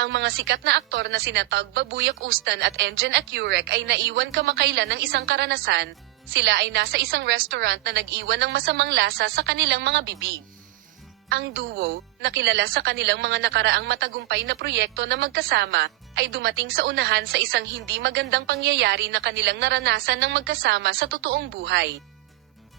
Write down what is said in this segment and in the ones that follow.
Ang mga sikat na aktor na sina Tugba Buyak Ustan at Engin Acurec ay naiwan kamakailan ng isang karanasan. Sila ay nasa isang restaurant na nag-iwan ng masamang lasa sa kanilang mga bibig. Ang duo, na kilala sa kanilang mga nakaraang matagumpay na proyekto na magkasama, ay dumating sa unahan sa isang hindi magandang pangyayari na kanilang naranasan ng magkasama sa totoong buhay.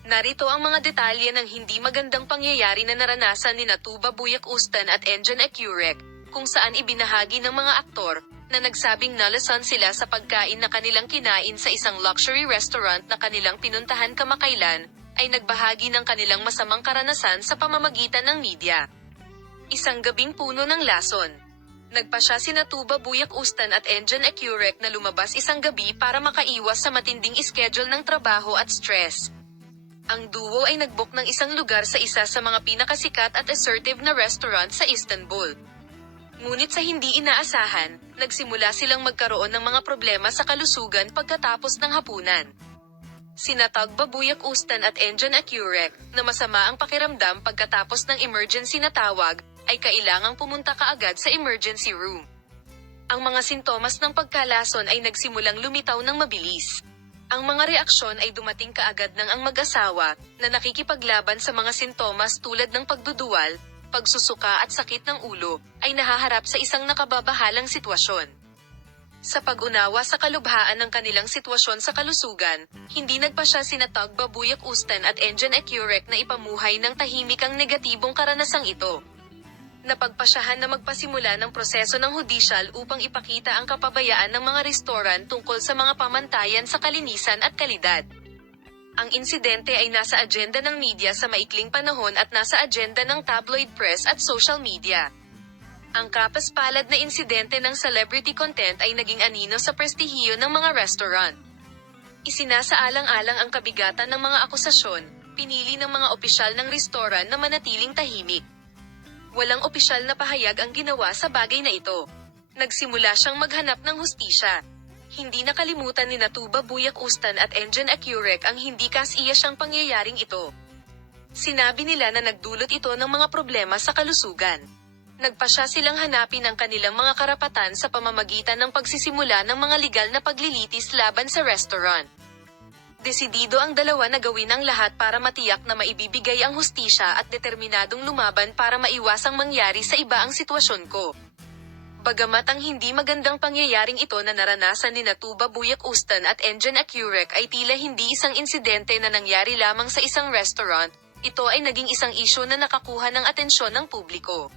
Narito ang mga detalye ng hindi magandang pangyayari na naranasan ni Tugba Buyak Ustan at Engin Acurec, kung saan ibinahagi ng mga aktor, na nagsabing nalasan sila sa pagkain na kanilang kinain sa isang luxury restaurant na kanilang pinuntahan kamakailan, ay nagbahagi ng kanilang masamang karanasan sa pamamagitan ng media. Isang gabing puno ng lason. Nagpasya sina Tugba Buyak Ustan at Engin Acurec na lumabas isang gabi para makaiwas sa matinding schedule ng trabaho at stress. Ang duo ay nag-book ng isang lugar sa isa sa mga pinakasikat at assertive na restaurant sa Istanbul. Ngunit sa hindi inaasahan, nagsimula silang magkaroon ng mga problema sa kalusugan pagkatapos ng hapunan. Sina Tugba Buyak Ustan at Engin Acurec, na masama ang pakiramdam pagkatapos ng emergency na tawag, ay kailangang pumunta kaagad sa emergency room. Ang mga sintomas ng pagkalason ay nagsimulang lumitaw ng mabilis. Ang mga reaksyon ay dumating kaagad ng ang mag-asawa, na nakikipaglaban sa mga sintomas tulad ng pagduduwal, pagsusuka at sakit ng ulo, ay nahaharap sa isang nakababahalang sitwasyon. Sa pag-unawa sa kalubhaan ng kanilang sitwasyon sa kalusugan, hindi nagpasya sina Tugba Buyak Ustan at Engin Acurec na ipamuhay ng tahimik ang negatibong karanasang ito. Napagpasyahan na magpasimula ng proseso ng hudisyal upang ipakita ang kapabayaan ng mga restoran tungkol sa mga pamantayan sa kalinisan at kalidad. Ang insidente ay nasa agenda ng media sa maikling panahon at nasa agenda ng tabloid press at social media. Ang kapaspalad na insidente ng celebrity content ay naging anino sa prestihiyo ng mga restaurant. Isinasaalang-alang ang kabigatan ng mga akusasyon, pinili ng mga opisyal ng restoran na manatiling tahimik. Walang opisyal na pahayag ang ginawa sa bagay na ito. Nagsimula siyang maghanap ng hustisya. Hindi nakalimutan ni Tugba Buyak Ustan at Engin Acurec ang hindi kasiyasang pangyayaring ito. Sinabi nila na nagdulot ito ng mga problema sa kalusugan. Nagpasya silang hanapin ang kanilang mga karapatan sa pamamagitan ng pagsisimula ng mga legal na paglilitis laban sa restaurant. Desidido ang dalawa na gawin ang lahat para matiyak na maibibigay ang hustisya at determinadong lumaban para maiwasang mangyari sa iba ang sitwasyon ko. Bagamat ang hindi magandang pangyayaring ito na naranasan ni Tugba Buyak Ustan at Engin Acurec ay tila hindi isang insidente na nangyari lamang sa isang restaurant, ito ay naging isang isyu na nakakuha ng atensyon ng publiko.